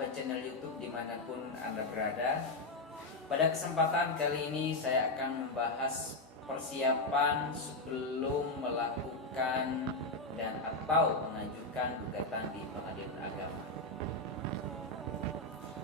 sahabat channel YouTube dimanapun Anda berada. Pada kesempatan kali ini saya akan membahas persiapan sebelum melakukan dan atau mengajukan gugatan di pengadilan agama.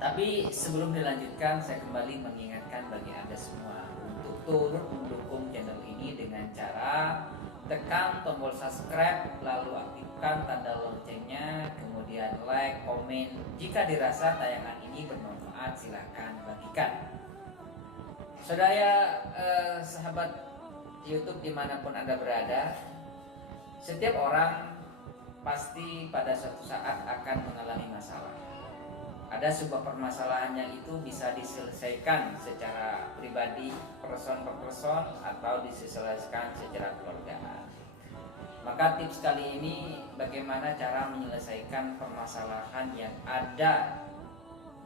Tapi sebelum dilanjutkan, saya kembali mengingatkan bagi Anda semua untuk turut mendukung channel ini dengan cara tekan tombol subscribe, lalu aktifkan tanda loncengnya, kemudian like, komen. Jika dirasa tayangan ini bermanfaat, silahkan bagikan. Saudara sahabat YouTube dimanapun Anda berada, setiap orang pasti pada suatu saat akan mengalami masalah. Ada sebuah permasalahan yang itu bisa diselesaikan secara pribadi, person per person, atau diselesaikan secara keluargaan. Maka tips kali ini bagaimana cara menyelesaikan permasalahan yang ada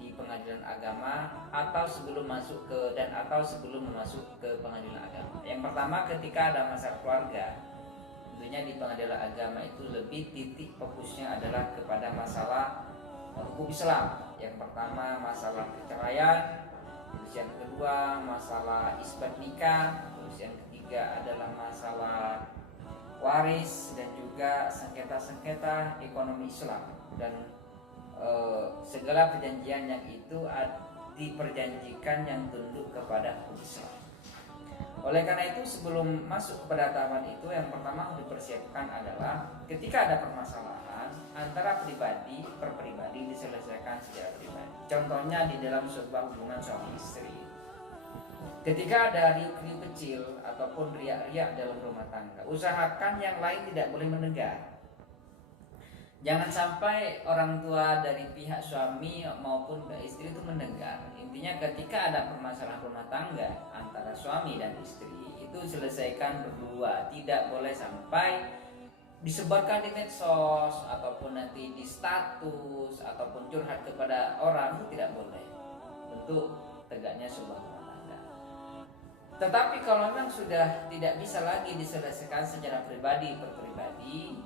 di pengadilan agama atau sebelum masuk ke sebelum masuk ke pengadilan agama. Yang pertama, ketika ada masalah keluarga, tentunya di pengadilan agama itu lebih titik fokusnya adalah kepada masalah hukum Islam. Yang pertama masalah perceraian, terus yang kedua masalah isbat nikah, terus yang ketiga adalah masalah waris dan juga sengketa-sengketa ekonomi Islam dan segala perjanjian yang itu diperjanjikan yang tunduk kepada hukum Islam. Oleh karena itu, sebelum masuk kepada tahapan itu, yang pertama harus dipersiapkan adalah ketika ada permasalahan antara pribadi per pribadi diselesaikan secara pribadi. Contohnya di dalam sebuah hubungan suami istri. Ketika ada riuk-riuk kecil ataupun riak-riak dalam rumah tangga, usahakan yang lain tidak boleh mendengar. Jangan sampai orang tua dari pihak suami maupun istri itu mendengar. Intinya ketika ada permasalahan rumah tangga antara suami dan istri, itu selesaikan berdua. Tidak boleh sampai disebarkan di medsos ataupun nanti di status ataupun curhat kepada orang, itu tidak boleh untuk tegaknya sebuah rumah tangga. Tetapi kalau memang sudah tidak bisa lagi diselesaikan secara pribadi per pribadi,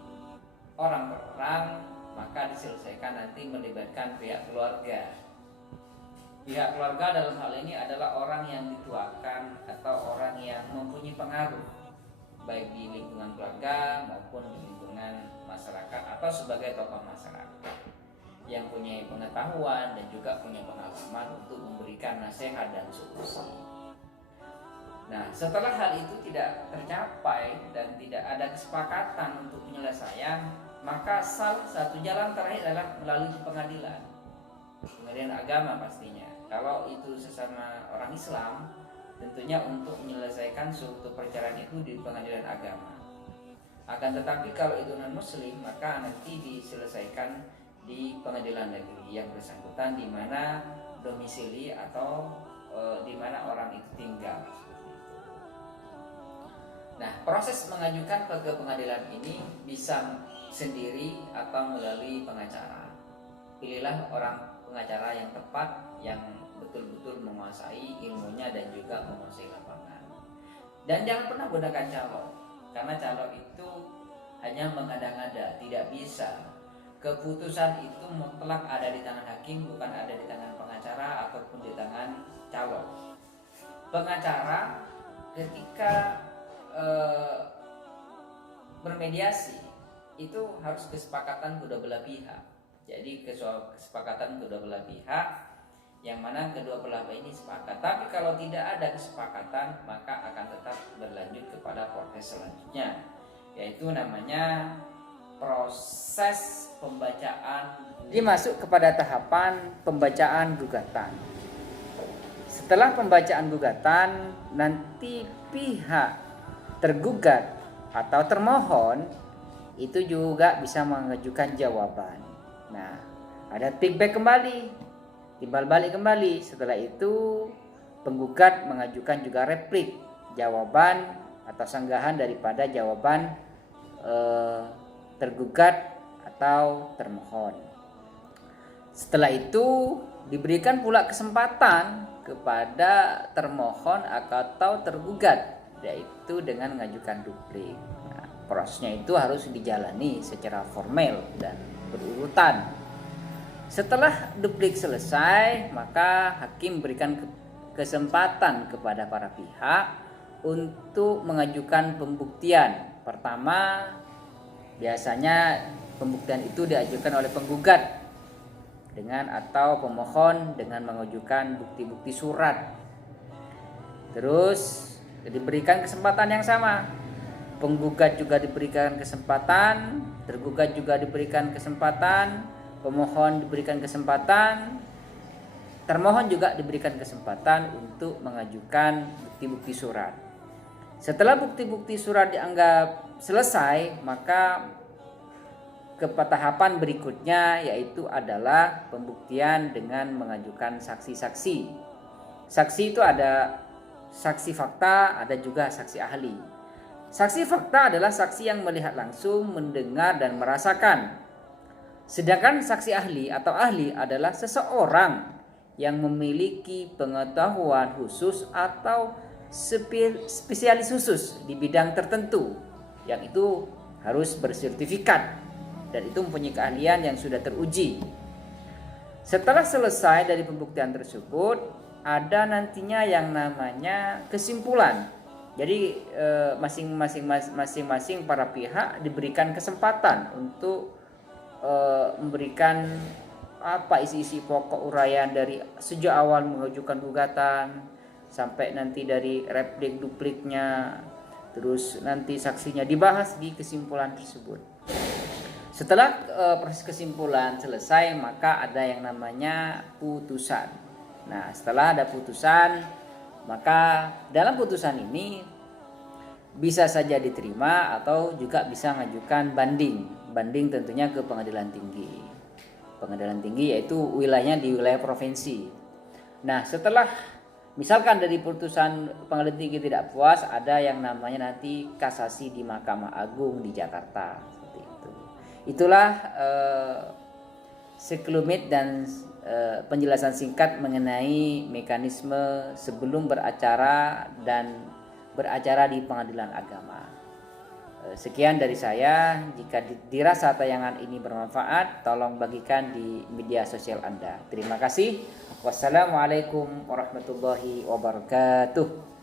orang per orang, maka diselesaikan nanti melibatkan pihak keluarga. Pihak keluarga dalam hal ini adalah orang yang dituakan atau orang yang mempunyai pengaruh baik di lingkungan keluarga maupun di lingkungan masyarakat atau sebagai tokoh masyarakat yang punya pengetahuan dan juga punya pengalaman untuk memberikan nasihat dan solusi. Nah, setelah hal itu tidak tercapai dan tidak ada kesepakatan untuk penyelesaian, maka salah satu jalan terakhir adalah melalui pengadilan agama pastinya. Kalau itu sesama orang Islam, tentunya untuk menyelesaikan suatu perceraian itu di pengadilan agama. Akan tetapi kalau itu non muslim, maka nanti diselesaikan di pengadilan negeri yang bersangkutan di mana domisili atau di mana orang itu tinggal. Nah, proses mengajukan ke pengadilan ini bisa sendiri atau melalui pengacara. Pilihlah orang pengacara yang tepat, yang betul-betul menguasai ilmunya dan juga menguasai lapangan. Dan jangan pernah gunakan calo, karena calo itu hanya mengada-ngada, tidak bisa. Keputusan itu mutlak ada di tangan hakim, bukan ada di tangan pengacara ataupun di tangan calo. Pengacara ketika bermediasi itu harus kesepakatan kedua belah pihak. Jadi kesepakatan kedua belah pihak yang mana kedua belah pihak ini sepakat. Tapi kalau tidak ada kesepakatan, maka akan tetap berlanjut kepada proses selanjutnya, yaitu namanya proses pembacaan. Dimasuk kepada tahapan pembacaan gugatan. Setelah pembacaan gugatan, nanti pihak tergugat atau termohon itu juga bisa mengajukan jawaban. Nah, ada feedback kembali, timbal balik kembali. Setelah itu penggugat mengajukan juga replik, jawaban atau sanggahan daripada jawaban tergugat atau termohon. Setelah itu diberikan pula kesempatan kepada termohon atau tergugat, yaitu dengan mengajukan duplik. Nah, prosesnya itu harus dijalani secara formal dan berurutan. Setelah duplik selesai, maka hakim berikan kesempatan kepada para pihak untuk mengajukan pembuktian. Pertama, biasanya pembuktian itu diajukan oleh penggugat dengan atau pemohon dengan mengajukan bukti-bukti surat. Terus diberikan kesempatan yang sama. Penggugat juga diberikan kesempatan, tergugat juga diberikan kesempatan, pemohon diberikan kesempatan, termohon juga diberikan kesempatan untuk mengajukan bukti-bukti surat. Setelah bukti-bukti surat dianggap selesai, maka ke tahapan berikutnya yaitu adalah pembuktian dengan mengajukan saksi-saksi. Saksi itu ada saksi fakta, ada juga saksi ahli. Saksi fakta adalah saksi yang melihat langsung, mendengar dan merasakan. Sedangkan saksi ahli atau ahli adalah seseorang yang memiliki pengetahuan khusus atau spesialis khusus di bidang tertentu, yang itu harus bersertifikat dan itu mempunyai keahlian yang sudah teruji. Setelah selesai dari pembuktian tersebut, ada nantinya yang namanya kesimpulan. Jadi masing-masing para pihak diberikan kesempatan untuk memberikan apa isi-isi pokok uraian dari sejak awal mengajukan gugatan sampai nanti dari replik dupliknya, terus nanti saksinya dibahas di kesimpulan tersebut. Setelah proses kesimpulan selesai, maka ada yang namanya putusan. Nah, setelah ada putusan, maka dalam putusan ini bisa saja diterima atau juga bisa mengajukan banding. Banding tentunya ke pengadilan tinggi. Pengadilan tinggi yaitu wilayahnya di wilayah provinsi. Nah, setelah misalkan dari putusan pengadilan tinggi tidak puas, ada yang namanya nanti kasasi di Mahkamah Agung di Jakarta. Itulah sekelumit dan penjelasan singkat mengenai mekanisme sebelum beracara dan beracara di pengadilan agama. Sekian dari saya. Jika dirasa tayangan ini bermanfaat, tolong bagikan di media sosial Anda. Terima kasih. Wassalamualaikum warahmatullahi wabarakatuh.